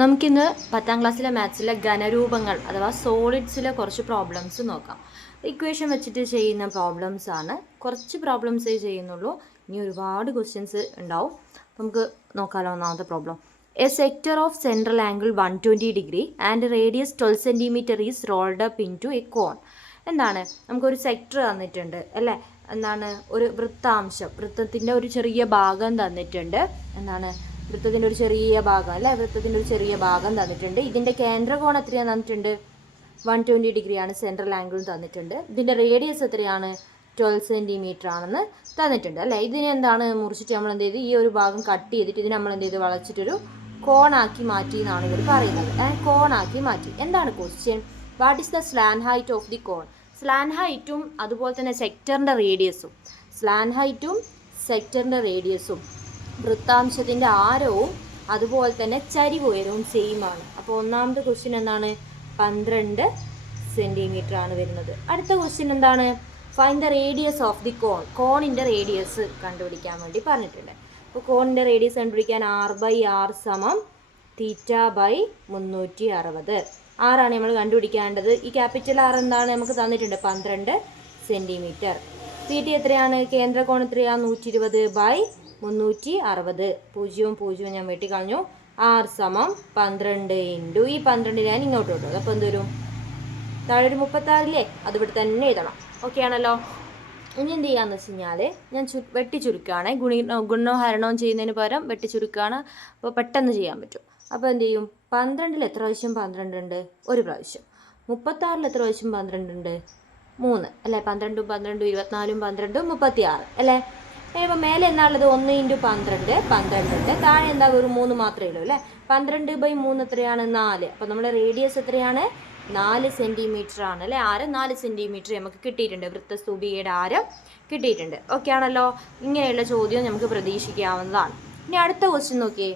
നമുക്കിന്ന് 10ാം ക്ലാസ്സിലെ മാത്സിലെ ഘനരൂപങ്ങൾ അഥവാ സോളിഡ്സിലെ കുറച്ച് പ്രോബ്ലംസ് നോക്കാം. ഇക്വേഷൻ വെച്ചിട്ട് ചെയ്യുന്ന പ്രോബ്ലംസ് ആണ്. കുറച്ച് പ്രോബ്ലംസേ ചെയ്യുന്നുള്ളൂ. ഇനി ഒരുപാട് ക്വസ്റ്റ്യൻസ് ഉണ്ടാവും. നമുക്ക് നോക്കാമല്ലോ. ഒന്നാമത്തെ problem. A sector of central angle 120 degree and radius 12 centimetre is rolled up into a cone. എന്താണ്? നമുക്കൊരു സെക്ടർ തന്നിട്ടുണ്ട് അല്ലേ? എന്താണ്? ഒരു വൃത്താംശം, വൃത്തത്തിൻ്റെ ഒരു ചെറിയ ഭാഗം തന്നിട്ടുണ്ട്. എന്താണ്? വൃത്തത്തിൻ്റെ ഒരു ചെറിയ ഭാഗം അല്ലേ? വൃത്തത്തിൻ്റെ ഒരു ചെറിയ ഭാഗം തന്നിട്ടുണ്ട്. ഇതിൻ്റെ കേന്ദ്രകോണം എത്രയാണ് തന്നിട്ടുണ്ട്? 120 ഡിഗ്രിയാണ് സെൻട്രൽ ആംഗിൾ തന്നിട്ടുണ്ട്. ഇതിൻ്റെ റേഡിയസ് എത്രയാണ്? 12 സെൻറ്റിമീറ്റർ ആണെന്ന് തന്നിട്ടുണ്ട് അല്ലേ? ഇതിനെ എന്താണ് മുറിച്ചിട്ട് നമ്മൾ എന്ത് ചെയ്ത് ഈ ഒരു ഭാഗം കട്ട് ചെയ്തിട്ട് ഇതിനെ നമ്മൾ എന്ത് ചെയ്ത് വളച്ചിട്ടൊരു കോണാക്കി മാറ്റി എന്നാണ് ഇവർ പറയുന്നത്. കോണാക്കി മാറ്റി. എന്താണ് question? What is the slant height of the cone? Slant ഹൈറ്റും അതുപോലെ തന്നെ സെക്ടറിൻ്റെ റേഡിയസും വൃത്താംശത്തിൻ്റെ ആരവും അതുപോലെ തന്നെ ചരിവുയരവും സെയിം ആണ്. അപ്പോൾ ഒന്നാമത്തെ ക്വസ്റ്റ്യൻ എന്താണ്? 12 സെൻറ്റിമീറ്റർ ആണ് വരുന്നത്. അടുത്ത ക്വസ്റ്റ്യൻ എന്താണ്? Find the radius of the cone. കോണിൻ്റെ റേഡിയസ് കണ്ടുപിടിക്കാൻ വേണ്ടി പറഞ്ഞിട്ടുണ്ട്. അപ്പോൾ കോണിൻ്റെ റേഡിയസ് കണ്ടുപിടിക്കാൻ r/r സമം θ/360. ആറാണ് നമ്മൾ കണ്ടുപിടിക്കേണ്ടത്. ഈ ക്യാപിറ്റൽ ആർ എന്താണ്? നമുക്ക് തന്നിട്ടുണ്ട് 12 സെൻറ്റിമീറ്റർ. θ എത്രയാണ്? കേന്ദ്രകോൺ എത്രയാണ്? 120/360. 0 ഞാൻ വെട്ടിക്കളഞ്ഞു. r സമം 12 ഇൻറ്റു ഈ 12 ഞാൻ ഇങ്ങോട്ട് വിട്ടു. അപ്പോൾ എന്ത് വരും? താഴെ ഒരു 36 അത് ഇവിടെ തന്നെ എഴുതണം. ഓക്കെ ആണല്ലോ. ഇനി എന്ത് ചെയ്യാന്ന് വെച്ച് കഴിഞ്ഞാൽ ഞാൻ വെട്ടിച്ചുരുക്കുകയാണ്. ഗുണനവും ഹരണവും ചെയ്യുന്നതിന് പകരം വെട്ടിച്ചുരുക്കുകയാണ്. അപ്പോൾ പെട്ടെന്ന് ചെയ്യാൻ പറ്റും. അപ്പോൾ എന്ത് ചെയ്യും? 12ൽ എത്ര പ്രാവശ്യം 12 ഉണ്ട്? ഒരു പ്രാവശ്യം. 36ൽ എത്ര പ്രാവശ്യം 12 ഉണ്ട്? 3 അല്ലേ? 12 12 24 12 36 അല്ലേ? ഇപ്പോൾ മേലെ എന്താണുള്ളത്? 1 × 12 12 ഉണ്ട്. താഴെ എന്താ? ഒരു 3 മാത്രമേ ഉള്ളൂ അല്ലേ? 12/3 എത്രയാണ്? 4. അപ്പോൾ നമ്മുടെ റേഡിയസ് എത്രയാണ്? 4 സെൻറ്റിമീറ്റർ ആണ് അല്ലേ? ആരം 4 സെൻറ്റിമീറ്റർ നമുക്ക് കിട്ടിയിട്ടുണ്ട്. വൃത്തസ്തൂപികയുടെ ആരം കിട്ടിയിട്ടുണ്ട്. ഓക്കെ ആണല്ലോ. ഇങ്ങനെയുള്ള ചോദ്യം നമുക്ക് പ്രതീക്ഷിക്കാവുന്നതാണ്. ഇനി അടുത്ത ക്വസ്റ്റ്യൻ നോക്കിയേ.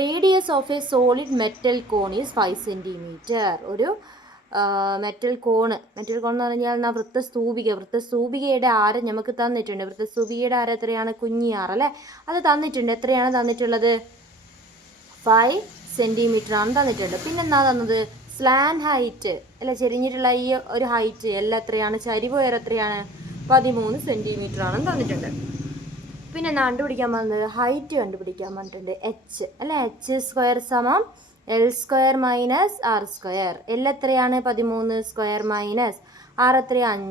Radius of a solid metal cone is 5 centimetre. ഒരു മെറ്റൽ കോൺ എന്ന് പറഞ്ഞാൽ വൃത്തസ്തൂപികയുടെ ആരം നമുക്ക് തന്നിട്ടുണ്ട്. വൃത്തസ്തൂപികയുടെ ആരം എത്രയാണ്? കുഞ്ഞിയാർ അല്ലേ? അത് തന്നിട്ടുണ്ട്. എത്രയാണ് തന്നിട്ടുള്ളത്? 5 സെൻറ്റിമീറ്റർ ആണ് തന്നിട്ടുണ്ട്. പിന്നെന്താ തന്നത്? സ്ലാൻ ഹൈറ്റ് അല്ലെ? ചെരിഞ്ഞിട്ടുള്ള ഈ ഒരു ഹൈറ്റ് എല്ലാം എത്രയാണ്? ചരിവ് ഉയരം എത്രയാണ്? 13 സെൻറ്റിമീറ്റർ ആണ് തന്നിട്ടുണ്ട്. പിന്നെ കണ്ടുപിടിക്കാൻ പറഞ്ഞത് ഹൈറ്റ് കണ്ടുപിടിക്കാൻ പറഞ്ഞിട്ടുണ്ട്. എച്ച് അല്ലേ? h² സമം L² മൈനസ് r². L എത്രയാണ്? 13² മൈനസ് r എത്രയാണ്?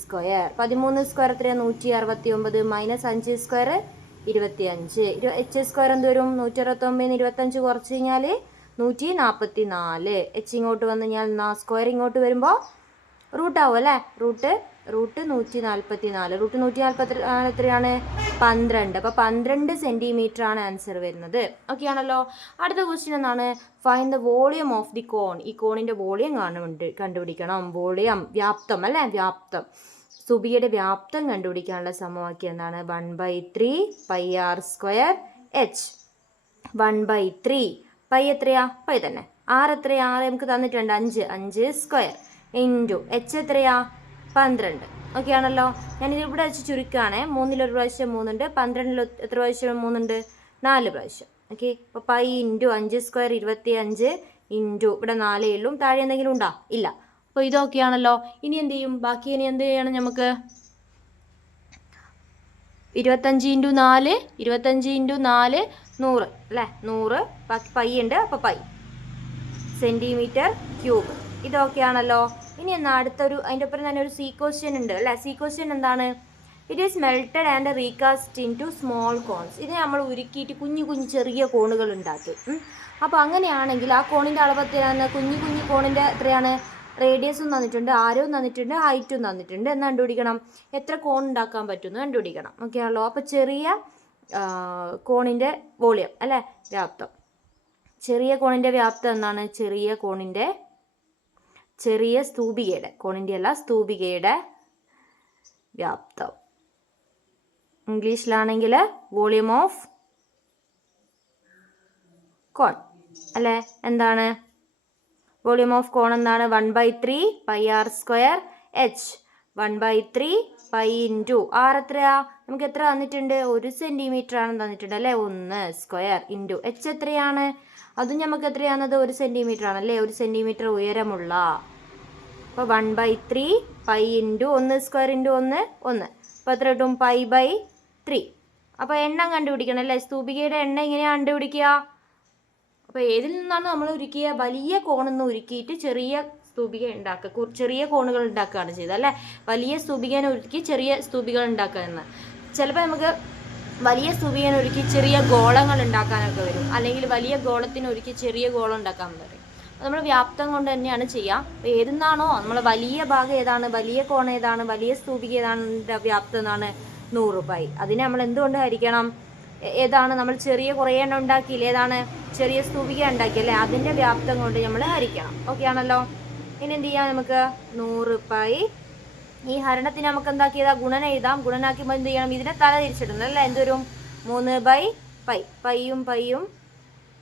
5². 13² എത്രയാണ്? 169 മൈനസ് 5² 25. h² എന്ത് വരും? 169 25 കുറച്ച് കഴിഞ്ഞാൽ 144. h ഇങ്ങോട്ട് വന്നു കഴിഞ്ഞാൽ സ്ക്വയർ ഇങ്ങോട്ട് വരുമ്പോൾ റൂട്ട് ആവും അല്ലേ? റൂട്ട് 144. റൂട്ട് 144 എത്രയാണ്? 12. അപ്പോൾ 12 സെൻറ്റിമീറ്റർ ആണ് ആൻസർ വരുന്നത്. ഓക്കെ ആണല്ലോ. അടുത്ത ക്വസ്റ്റ്യൻ എന്താണ്? Find the volume of the cone. ഈ കോണിൻ്റെ വോളിയം കണ്ടുപിടിക്കണം. വോളിയം വ്യാപ്തം അല്ലേ? വ്യാപ്തം, സ്തൂപികയുടെ വ്യാപ്തം കണ്ടുപിടിക്കാനുള്ള സമവാക്യം എന്താണ്? 1/3 πr² h. 1/3 പൈ എത്രയാ? പൈ തന്നെ. r എത്രയാ? r നമുക്ക് തന്നിട്ടുണ്ട് 5² ഇൻറ്റു h എത്രയാ? 12. ഓക്കെ ആണല്ലോ. ഞാനിതിവിടെ വെച്ച് ചുരുക്കുകയാണ്. 3ൽ ഒരു പ്രാവശ്യം 3 ഉണ്ട്. 12ൽ എത്ര പ്രാവശ്യം 3 ഉണ്ട്? 4 പ്രാവശ്യം. ഓക്കെ. അപ്പോൾ പൈ ഇൻറ്റു 5² 25 ഇൻറ്റു ഇവിടെ 4 ഉള്ളൂ. താഴെ എന്തെങ്കിലും ഉണ്ടോ? ഇല്ല. അപ്പോൾ ഇതൊക്കെയാണല്ലോ. ഇനി എന്ത് ചെയ്യും? ബാക്കി ഇനി എന്ത് ചെയ്യണം നമുക്ക്? 25 × 4 100 അല്ലേ? 100 ബാക്കി പൈ ഉണ്ട്. അപ്പോൾ പൈ സെൻറ്റിമീറ്റർ ക്യൂബ്. ഇതൊക്കെയാണല്ലോ. ഇനി എന്നാൽ അടുത്തൊരു അതിൻ്റെ ഒപ്പം തന്നെ ഒരു സി ക്വസ്റ്റ്യൻ ഉണ്ട് അല്ലേ? സി ക്വസ്റ്റ്യൻ എന്താണ്? It is melted and recast into small cones. ഇത് നമ്മൾ ഉരുക്കിയിട്ട് കുഞ്ഞു ചെറിയ കോണുകൾ ഉണ്ടാക്കും. അപ്പോൾ അങ്ങനെയാണെങ്കിൽ ആ കോണിൻ്റെ അളവ് എത്രയാണ്? കുഞ്ഞു കോണിൻ്റെ എത്രയാണ്? റേഡിയസും തന്നിട്ടുണ്ട്, ആരവും തന്നിട്ടുണ്ട്, ഹൈറ്റും തന്നിട്ടുണ്ട്. എന്ന് കണ്ടുപിടിക്കണം. എത്ര കോൺ ഉണ്ടാക്കാൻ പറ്റുമെന്ന് കണ്ടുപിടിക്കണം. ഓക്കെ ആണല്ലോ. അപ്പോൾ ചെറിയ കോണിൻ്റെ വോളിയം അല്ലേ? വ്യാപ്തം. ചെറിയ കോണിൻ്റെ വ്യാപ്തം എന്താണ്? ചെറിയ സ്തൂപികയുടെ, കോണിൻ്റെ അല്ല, സ്തൂപികയുടെ വ്യാപ്തം. ഇംഗ്ലീഷിലാണെങ്കിൽ വോളിയം ഓഫ് കോൺ അല്ലേ? എന്താണ് വോളിയം ഓഫ് കോൺ? എന്താണ്? 1/3 πr² h. 1/3 pi into r എത്രയാ? നമുക്ക് എത്ര തന്നിട്ടുണ്ട്? 1 സെൻറ്റിമീറ്റർ ആണ് തന്നിട്ടുണ്ട് അല്ലേ? 1² ഇൻറ്റു h എത്രയാണ്? അതും നമുക്ക് എത്രയാണത് 1 സെൻറ്റിമീറ്റർ ആണല്ലേ, 1 സെൻറ്റിമീറ്റർ ഉയരമുള്ള. അപ്പോൾ 1/3 പൈ ഇൻറ്റു 1 സ്ക്വയർ ഇൻറ്റു 1 1. അപ്പോൾ എത്ര കിട്ടും? π/3. അപ്പോൾ എണ്ണം കണ്ടുപിടിക്കണം അല്ലേ, സ്തൂപികയുടെ എണ്ണം എങ്ങനെയാണ് കണ്ടുപിടിക്കുക? അപ്പോൾ ഏതിൽ നിന്നാണ് നമ്മൾ ഉരുക്കിയ? വലിയ കോണൊന്ന് ഉരുക്കിയിട്ട് ചെറിയ സ്തൂപിക ഉണ്ടാക്കുക, ചെറിയ കോണുകൾ ഉണ്ടാക്കുകയാണ് ചെയ്തത് അല്ലേ. വലിയ സ്തൂപികനെ ഉരുക്കി ചെറിയ സ്തൂപികൾ ഉണ്ടാക്കുക എന്ന്. ചിലപ്പോൾ നമുക്ക് വലിയ സ്തൂപികനെ ഒരുക്കി ചെറിയ ഗോളങ്ങൾ ഉണ്ടാക്കാനൊക്കെ വരും, അല്ലെങ്കിൽ വലിയ ഗോളത്തിന് ഒരുക്കി ചെറിയ ഗോളം ഉണ്ടാക്കാൻ വരും. നമ്മൾ വ്യാപ്തം കൊണ്ട് തന്നെയാണ് ചെയ്യുക. അപ്പോൾ ഏതെന്നാണോ നമ്മൾ വലിയ ഭാഗം ഏതാണ്, വലിയ കോൺ ഏതാണ്, വലിയ സ്തൂപിക ഏതാണ്, വ്യാപ്തം എന്നാണ് 100 പൈ. അതിനെ നമ്മൾ എന്തുകൊണ്ട് ഹരിക്കണം? ഏതാണ് നമ്മൾ ചെറിയ കുറേ എണ്ണം ഉണ്ടാക്കിയില്ലേ, ഏതാണ് ചെറിയ സ്തൂപിക ഉണ്ടാക്കിയല്ലേ, അതിൻ്റെ വ്യാപ്തം കൊണ്ട് നമ്മൾ ഹരിക്കണം. ഓക്കെ ആണല്ലോ. ഇനി എന്ത് ചെയ്യാം? നമുക്ക് 100 പൈ ഈ ഹരണത്തിന് നമുക്ക് എന്താക്കിയതാ? ഗുണന എഴുതാം. ഗുണനാക്കുമ്പോൾ എന്ത് ചെയ്യണം? ഇതിനെ തല തിരിച്ചിടണം അല്ലേ. എന്തൊരും 3/π. പൈയും പൈയും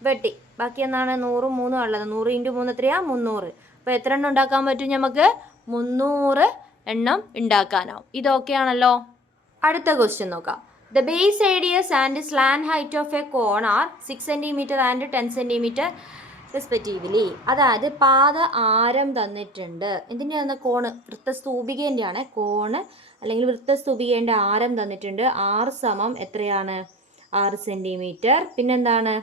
വെട്ടി, ബാക്കി എന്താണ്? 100ഉം 3ഉം ഉള്ളത്. 100 × 3 എത്രയാ? 300. അപ്പോൾ എത്ര എണ്ണം ഉണ്ടാക്കാൻ പറ്റും? നമുക്ക് 300 എണ്ണം ഉണ്ടാക്കാനാവും. ഇതൊക്കെ ആണല്ലോ. അടുത്ത ക്വസ്റ്റ്യൻ നോക്കാം. The base radius and slant height of a cone are 6 centimetre and 10 centimetre respectively. അതായത് പാദ ആരം തന്നിട്ടുണ്ട്. എന്തിൻ്റെയാണ്? കോണ്, വൃത്തസ്തൂപികേൻ്റെയാണ്. കോണ് അല്ലെങ്കിൽ വൃത്തസ്തൂപികേൻ്റെ ആരം തന്നിട്ടുണ്ട്. r സമം എത്രയാണ്? 6 സെൻറ്റിമീറ്റർ. പിന്നെന്താണ്?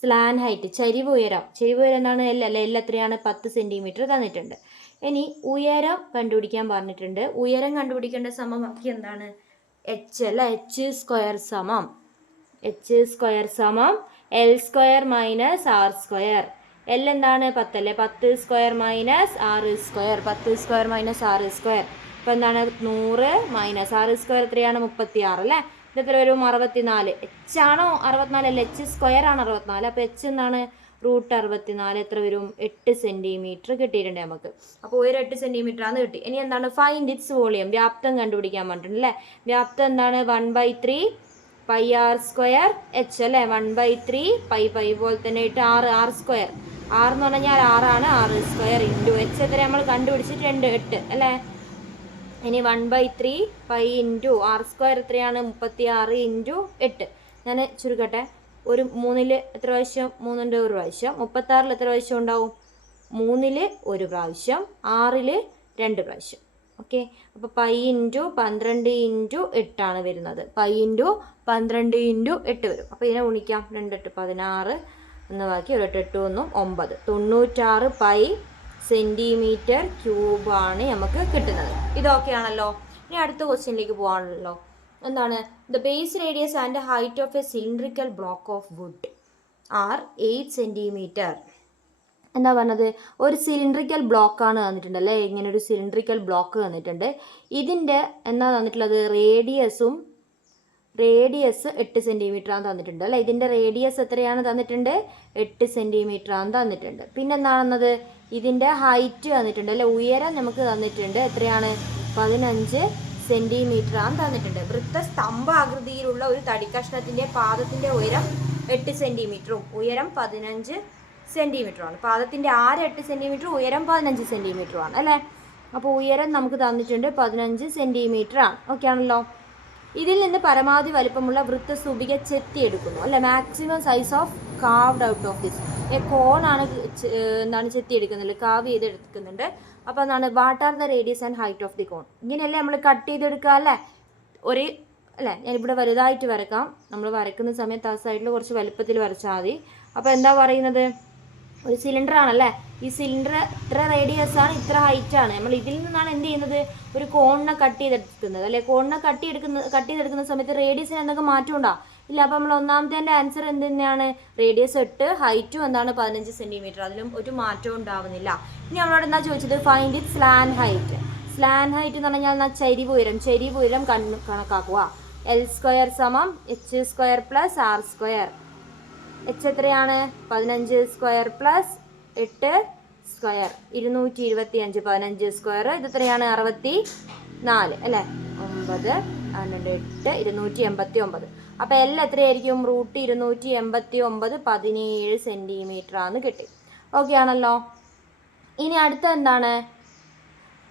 സ്ലാൻ ഹൈറ്റ്, ചരിവ് ഉയരം. ചരിവ് ഉയരം എന്താണ്? L അല്ലേ. L എത്രയാണ്? 10 സെൻറ്റിമീറ്റർ തന്നിട്ടുണ്ട്. ഇനി ഉയരം കണ്ടുപിടിക്കാൻ പറഞ്ഞിട്ടുണ്ട്. ഉയരം കണ്ടുപിടിക്കേണ്ട സമവാക്യം എന്താണ്? h അല്ല. h സ്ക്വയർ സമം L square minus r square. L എന്താണ്? 10 അല്ലേ. 10 square minus r square. 10 square minus r square. അപ്പോൾ എന്താണ്? 100 മൈനസ് r സ്ക്വയർ എത്രയാണ്? 36 അല്ലേ. ഇതെത്ര വരും? 64. h ആണോ 64 അല്ല, h സ്ക്വയർ ആണ് 64. അപ്പോൾ h എന്താണ്? √64. എത്ര വരും? 8 സെൻറ്റിമീറ്റർ കിട്ടിയിട്ടുണ്ട് നമുക്ക്. അപ്പോൾ ഒരു 8 സെൻറ്റിമീറ്റർ ആണ് കിട്ടി. ഇനി എന്താണ്? ഫൈൻഡ് ഇറ്റ്സ് വോളിയം, വ്യാപ്തം കണ്ടുപിടിക്കാൻ പറഞ്ഞിട്ടുണ്ട് അല്ലേ. വ്യാപ്തം എന്താണ്? 1/3 πr സ്ക്വയർ h അല്ലേ. 1/3 പൈ പോലെ തന്നെ ഇട്ട് r സ്ക്വയർ. r എന്ന് പറഞ്ഞാൽ 6 ആണ്. r സ്ക്വയർ ഇൻറ്റു h എത്ര നമ്മൾ കണ്ടുപിടിച്ചിട്ടുണ്ട്? 8 അല്ലേ. ഇനി 1/3 പൈ ഇൻറ്റു r സ്ക്വയർ എത്രയാണ്? 36 ഇൻറ്റു 8. ഞാൻ ചുരുക്കട്ടെ. ഒരു 3ൽ എത്ര പ്രാവശ്യം? 3ൻ്റെ ഒരു പ്രാവശ്യം. 36ൽ എത്ര പ്രാവശ്യം ഉണ്ടാവും? 3ൽ ഒരു പ്രാവശ്യം, 6ൽ 2 പ്രാവശ്യം. ഓക്കെ. അപ്പോൾ പൈ ഇൻറ്റു 12 ഇൻറ്റു 8 ആണ് വരുന്നത്. പൈ ഇൻറ്റു 12 ഇൻറ്റു 8 വരും. അപ്പോൾ ഇതിനെ ഗുണിക്കാം. 2 8 16 എന്ന് ബാക്കി, ഒരു 8 1 9. 96 പൈ സെൻറ്റിമീറ്റർ ക്യൂബാണ് നമുക്ക് കിട്ടുന്നത്. ഇതൊക്കെയാണല്ലോ. ഇനി അടുത്ത ക്വസ്റ്റ്യനിലേക്ക് പോകാണല്ലോ. എന്താണ്? The base radius and height of a cylindrical block of wood are 8 centimetre. എന്താ പറഞ്ഞത്? ഒരു സിലിണ്ട്രിക്കൽ ബ്ലോക്കാണ് തന്നിട്ടുണ്ട് അല്ലേ. ഇങ്ങനെ ഒരു സിലിണ്ട്രിക്കൽ ബ്ലോക്ക് തന്നിട്ടുണ്ട്. ഇതിൻ്റെ എന്താ തന്നിട്ടുള്ളത്? റേഡിയസ് 8 സെൻറ്റിമീറ്റർ ആണ് തന്നിട്ടുണ്ട് അല്ലേ. ഇതിൻ്റെ റേഡിയസ് എത്രയാണ് തന്നിട്ടുണ്ട്? 8 സെൻറ്റിമീറ്റർ ആണ് തന്നിട്ടുണ്ട്. പിന്നെ എന്താണെന്നത്? ഇതിൻ്റെ ഹൈറ്റ് തന്നിട്ടുണ്ട് അല്ലേ. ഉയരം നമുക്ക് തന്നിട്ടുണ്ട്. എത്രയാണ്? 15 സെൻറ്റിമീറ്റർ ആണ് തന്നിട്ടുണ്ട്. വൃത്തസ്തംഭാകൃതിയിലുള്ള ഒരു തടിക്കഷ്ണത്തിൻ്റെ പാദത്തിൻ്റെ ഉയരം 8 സെൻറ്റിമീറ്ററും ഉയരം 15 സെൻറ്റിമീറ്ററുമാണ്. പാദത്തിൻ്റെ ആരം 8 സെൻറ്റിമീറ്റർ, ഉയരം 15 സെൻറ്റിമീറ്ററുമാണ് അല്ലേ. അപ്പോൾ ഉയരം നമുക്ക് തന്നിട്ടുണ്ട് 15 സെൻറ്റിമീറ്റർ ആണ്. ഓക്കെ ആണല്ലോ. ഇതിൽ നിന്ന് പരമാവധി വലുപ്പമുള്ള വൃത്തസ്തൂപിക ചെത്തിയെടുക്കുന്നു അല്ലേ. Maximum size of carved out of this a cone ആണ് എന്താണ് ചെത്തിയെടുക്കുന്നില്ല, കാവ് ചെയ്തെടുക്കുന്നുണ്ട്. അപ്പോൾ എന്താണ്? What are the radius and height of the cone. ഇങ്ങനെയല്ലേ നമ്മൾ കട്ട് ചെയ്തെടുക്കുക അല്ലേ. ഒരു അല്ലേ, ഞാനിവിടെ വലുതായിട്ട് വരക്കാം. നമ്മൾ വരയ്ക്കുന്ന സമയത്ത് ആ സൈഡിൽ കുറച്ച് വലുപ്പത്തിൽ വരച്ചാൽ മതി. അപ്പോൾ എന്താ പറയുന്നത്? ഒരു സിലിണ്ടർ ആണല്ലേ. ഈ സിലിണ്ടർ ഇത്ര റേഡിയസ് ആണ്, ഇത്ര ഹൈറ്റ് ആണ്. നമ്മൾ ഇതിൽ നിന്നാണ് എന്ത് ചെയ്യുന്നത്? ഒരു കോണിനെ കട്ട് ചെയ്തെടുക്കുന്നത് അല്ലേ. കോണിനെ കട്ട് ചെയ്തെടുക്കുന്ന സമയത്ത് റേഡിയസിന് എന്തൊക്കെ മാറ്റം ഉണ്ടോ? ഇല്ല. അപ്പോൾ നമ്മൾ ഒന്നാമത്തെ ആൻസർ എന്ത് തന്നെയാണ്? റേഡിയസ് 8, ഹൈറ്റും എന്താണ്? 15 സെൻറ്റിമീറ്റർ. അതിലും ഒരു മാറ്റവും ഉണ്ടാവുന്നില്ല. ഇനി നമ്മളോട് എന്താ ചോദിച്ചത്? Find it slant height. Slant height എന്ന് പറഞ്ഞാൽ ചരിവ് ഉയരം കണക്കാക്കുക. L സ്ക്വയർ സമം h square plus r square. h എത്രയാണ്? 15 സ്ക്വയർ പ്ലസ് 8 സ്ക്വയർ 225. 15 സ്ക്വയർ ഇത് എത്രയാണ്? 64 അല്ലേ. 9 8 289. അപ്പോൾ L എത്രയായിരിക്കും? √289 17 സെൻറ്റിമീറ്റർ ആണ് കിട്ടി. ഓക്കെ ആണല്ലോ. ഇനി അടുത്ത എന്താണ്?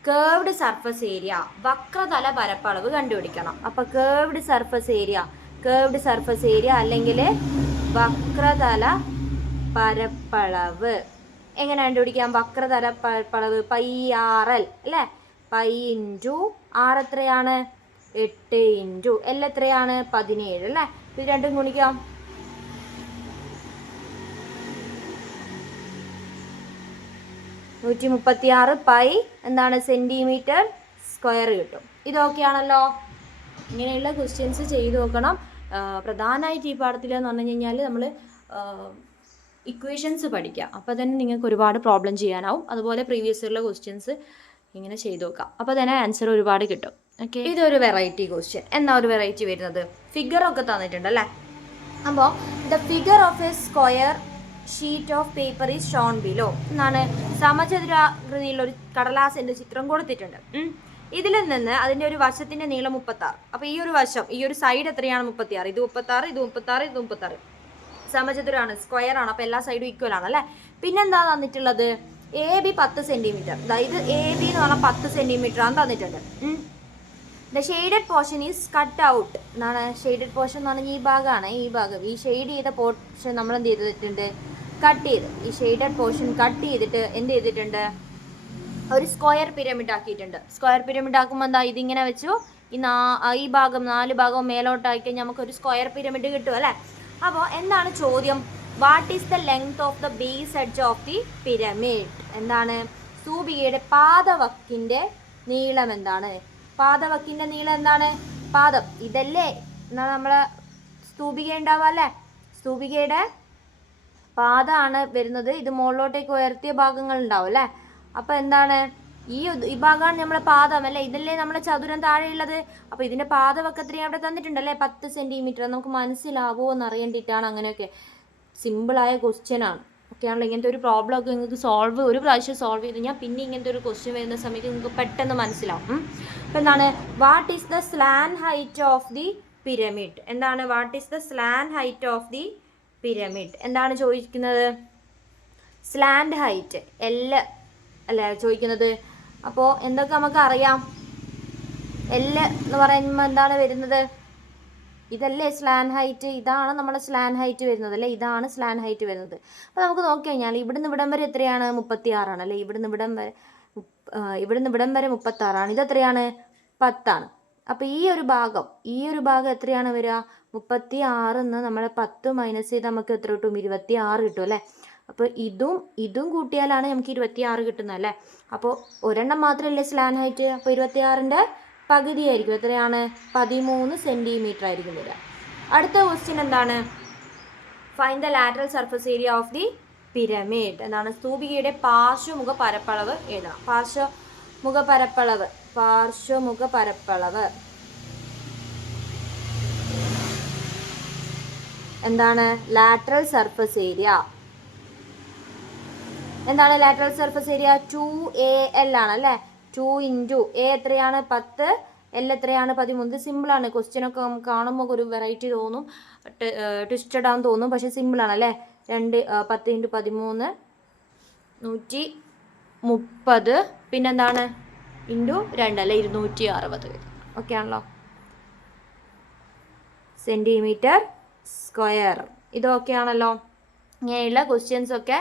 കേർവ്ഡ് സർഫസ് ഏരിയ, വക്രതല പരപ്പളവ് കണ്ടുപിടിക്കണം. അപ്പോൾ കേർവ്ഡ് സർഫസ് ഏരിയ അല്ലെങ്കിൽ വക്രതല പരപ്പളവ്. എങ്ങനെ കണ്ടുപിടിക്കാം? വക്രതല പരപ്പളവ് പൈ ആർ എൽ അല്ലേ? പൈ ഇൻറ്റു ആർ എത്രയാണ്? 8 ഇൻറ്റു എൽ എത്രയാണ്? 17 അല്ലേ? ഇത് രണ്ടും ഗുണിക്കാം. 136 പൈ എന്താണ് സെൻറ്റിമീറ്റർ സ്ക്വയർ കിട്ടും. ഇതൊക്കെയാണല്ലോ. ഇങ്ങനെയുള്ള ക്വസ്റ്റ്യൻസ് ചെയ്ത് നോക്കണം. പ്രധാനമായിട്ട് ഈ പാഠത്തിലെന്ന് പറഞ്ഞു കഴിഞ്ഞാൽ നമ്മൾ ഇക്വേഷൻസ് പഠിക്കുക. അപ്പോൾ തന്നെ നിങ്ങൾക്ക് ഒരുപാട് പ്രോബ്ലം ചെയ്യാനാവും. അതുപോലെ പ്രീവിയസ് ഇയറിലെ ക്വസ്റ്റ്യൻസ് ഇങ്ങനെ ചെയ്ത് നോക്കാം. അപ്പോൾ തന്നെ ആൻസർ ഒരുപാട് കിട്ടും. ഓക്കെ, ഇതൊരു വെറൈറ്റി ക്വസ്റ്റ്യൻ. എന്നാ ഒരു വെറൈറ്റി വരുന്നത്? ഫിഗറൊക്കെ തന്നിട്ടുണ്ട് അല്ലേ? അപ്പോൾ the figure of A square sheet of paper is shown below എന്നാണ്. സമചതുരാകൃതിയിലുള്ള ഒരു കടലാസിൻ്റെ ചിത്രം കൊടുത്തിട്ടുണ്ട്. ഇതിൽ നിന്ന് അതിൻ്റെ ഒരു വശത്തിൻ്റെ നീളം 36. അപ്പോൾ ഈ ഒരു വശം, ഈ ഒരു സൈഡ് എത്രയാണ്? 36. ഇത് 36, ഇത് 36, ഇത് 36. സമചതുരാണ്, സ്ക്വയർ ആണ്. അപ്പോൾ എല്ലാ സൈഡും ഈക്വൽ ആണ് അല്ലേ? പിന്നെന്താ തന്നിട്ടുള്ളത്? A B 10 centimetre. അതായത് എ ബി എന്ന് പറഞ്ഞാൽ 10 സെൻറ്റിമീറ്റർ ആണ് തന്നിട്ടുണ്ട്. The shaded portion is cut out എന്നാണ്. ഷെയ്ഡഡ് പോർഷൻ എന്ന് പറഞ്ഞാൽ ഈ ഭാഗമാണ്. ഈ ഭാഗം, ഈ ഷെയ്ഡ് ചെയ്ത പോർഷൻ നമ്മൾ എന്ത് ചെയ്തിട്ടുണ്ട്? കട്ട് ചെയ്ത്. ഈ ഷെയ്ഡഡ് പോർഷൻ കട്ട് ചെയ്തിട്ട് എന്ത് ചെയ്തിട്ടുണ്ട്? ഒരു സ്ക്വയർ പിരമിഡ് ആക്കിയിട്ടുണ്ട്. സ്ക്വയർ പിരമിഡ് ആക്കുമ്പോൾ എന്താ? ഇതിങ്ങനെ വെച്ചു. ഈ ഭാഗം 4 ഭാഗവും മേലോട്ടാക്കി കഴിഞ്ഞാൽ നമുക്കൊരു സ്ക്വയർ പിരമിഡ് കിട്ടും അല്ലേ? അപ്പോൾ എന്താണ് ചോദ്യം? What is the length of the base edge of the pyramid? എന്താണ്? സ്തൂപികയുടെ പാദവക്കിൻ്റെ നീളം എന്താണ്? പാദവക്കിൻ്റെ നീളം എന്താണ്? പാദം ഇതല്ലേ എന്നാ നമ്മളെ സ്തൂപിക ഉണ്ടാവുക അല്ലേ? സ്തൂപികയുടെ പാദമാണ് വരുന്നത്. ഇത് മുകളിലോട്ടേക്ക് ഉയർത്തിയ ഭാഗങ്ങൾ ഉണ്ടാവും അല്ലേ? അപ്പോൾ എന്താണ്? ഈ ഭാഗമാണ് നമ്മളെ പാദം അല്ലേ? ഇതല്ലേ നമ്മളെ ചതുരം താഴെയുള്ളത്. അപ്പോൾ ഇതിൻ്റെ പാദവക്ക് എത്രയും അവിടെ തന്നിട്ടുണ്ടല്ലേ? 10 സെൻറ്റിമീറ്റർ. നമുക്ക് മനസ്സിലാവുമോ എന്ന് അറിയേണ്ടിയിട്ടാണ് അങ്ങനെയൊക്കെ. സിമ്പിളായ ക്വസ്റ്റ്യൻ ആണ്. ഓക്കെ ആണല്ലോ? ഇങ്ങനത്തെ ഒരു പ്രോബ്ലം ഒക്കെ നിങ്ങൾക്ക് ഒരു പ്രാവശ്യം സോൾവ് ചെയ്ത് കഴിഞ്ഞാൽ പിന്നെ ഇങ്ങനത്തെ ഒരു ക്വസ്റ്റ്യൻ വരുന്ന സമയത്ത് നിങ്ങൾക്ക് പെട്ടെന്ന് മനസ്സിലാവും. അപ്പോൾ എന്താണ്? What is the slant height of the pyramid? എന്താണ് what is the slant height of the pyramid? എന്താണ് ചോദിക്കുന്നത്? സ്ലാൻഡ് ഹൈറ്റ് എല്ല് അല്ലേ ചോദിക്കുന്നത്. അപ്പോൾ എന്തൊക്കെ നമുക്ക് അറിയാം? എല്ല് എന്ന് പറയുമ്പോൾ എന്താണ് വരുന്നത്? ഇതല്ലേ സ്ലാൻ ഹൈറ്റ്? ഇതാണ് നമ്മുടെ സ്ലാൻ ഹൈറ്റ് വരുന്നത് അല്ലേ? ഇതാണ് സ്ലാൻ ഹൈറ്റ് വരുന്നത്. അപ്പോൾ നമുക്ക് നോക്കിക്കഴിഞ്ഞാൽ ഇവിടുന്ന് ഇവിടം വരെ എത്രയാണ്? 36 ആണ് അല്ലേ? ഇവിടുന്ന് ഇവിടം വരെ 36 ആണ്. ഇതെത്രയാണ്? 10 ആണ്. അപ്പോൾ ഈ ഒരു ഭാഗം എത്രയാണ് വരിക? 36 എന്ന് നമ്മൾ 10 മൈനസ് ചെയ്ത് നമുക്ക് എത്ര കിട്ടും? 26 കിട്ടും അല്ലേ? അപ്പോൾ ഇതും കൂട്ടിയാലാണ് നമുക്ക് 26 കിട്ടുന്നത് അല്ലേ? അപ്പോൾ ഒരെണ്ണം മാത്രമല്ലേ സ്ലാൻ ഹൈറ്റ്. അപ്പോൾ 26ൻ്റെ പകുതി ആയിരിക്കും. എത്രയാണ്? 13 സെൻറ്റിമീറ്റർ ആയിരിക്കും വരിക. അടുത്ത ക്വസ്റ്റ്യൻ എന്താണ്? Find the lateral surface area of the pyramid. എന്താണ്? സ്തൂപികയുടെ പാർശ്വമുഖ പരപ്പളവ് എഴുതണം. പാർശ്വമുഖ പരപ്പളവ് എന്താണ്? Lateral surface area. എന്താണ് ലാറ്ററൽ സർഫസ് ഏരിയ? 2AL ആണ് അല്ലേ? 2 ഇൻറ്റു എ എത്രയാണ്? 10, എൽ എത്രയാണ്? 13. ഇത് സിമ്പിളാണ്. ക്വസ്റ്റ്യനൊക്കെ കാണുമ്പോൾ ഒരു വെറൈറ്റി തോന്നും, ട്വിസ്റ്റഡ് ആണെന്ന് തോന്നും. പക്ഷേ സിമ്പിളാണ് അല്ലേ? 10 ഇൻറ്റു 13 130. പിന്നെന്താണ്? ഇൻറ്റു 2 അല്ലേ? 260. ഓക്കെ ആണല്ലോ? Centimetre square. ഇതൊക്കെ ആണല്ലോ. ഇങ്ങനെയുള്ള ക്വസ്റ്റ്യൻസൊക്കെ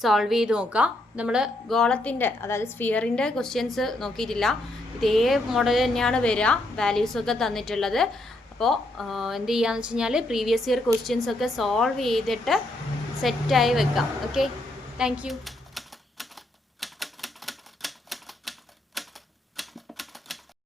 സോൾവ് ചെയ്ത് നോക്കാം. നമ്മൾ ഗോളത്തിൻ്റെ അതായത് സ്ഫിയറിൻ്റെ ക്വസ്റ്റ്യൻസ് നോക്കിയിട്ടില്ല. ഇതേ മോഡൽ തന്നെയാണ് വരിക. വാല്യൂസൊക്കെ തന്നിട്ടുള്ളത്. അപ്പോൾ എന്ത് ചെയ്യാന്ന് വെച്ച് കഴിഞ്ഞാൽ പ്രീവിയസ് ഇയർ ക്വസ്റ്റ്യൻസൊക്കെ സോൾവ് ചെയ്തിട്ട് സെറ്റായി വെക്കാം. Okay, thank you.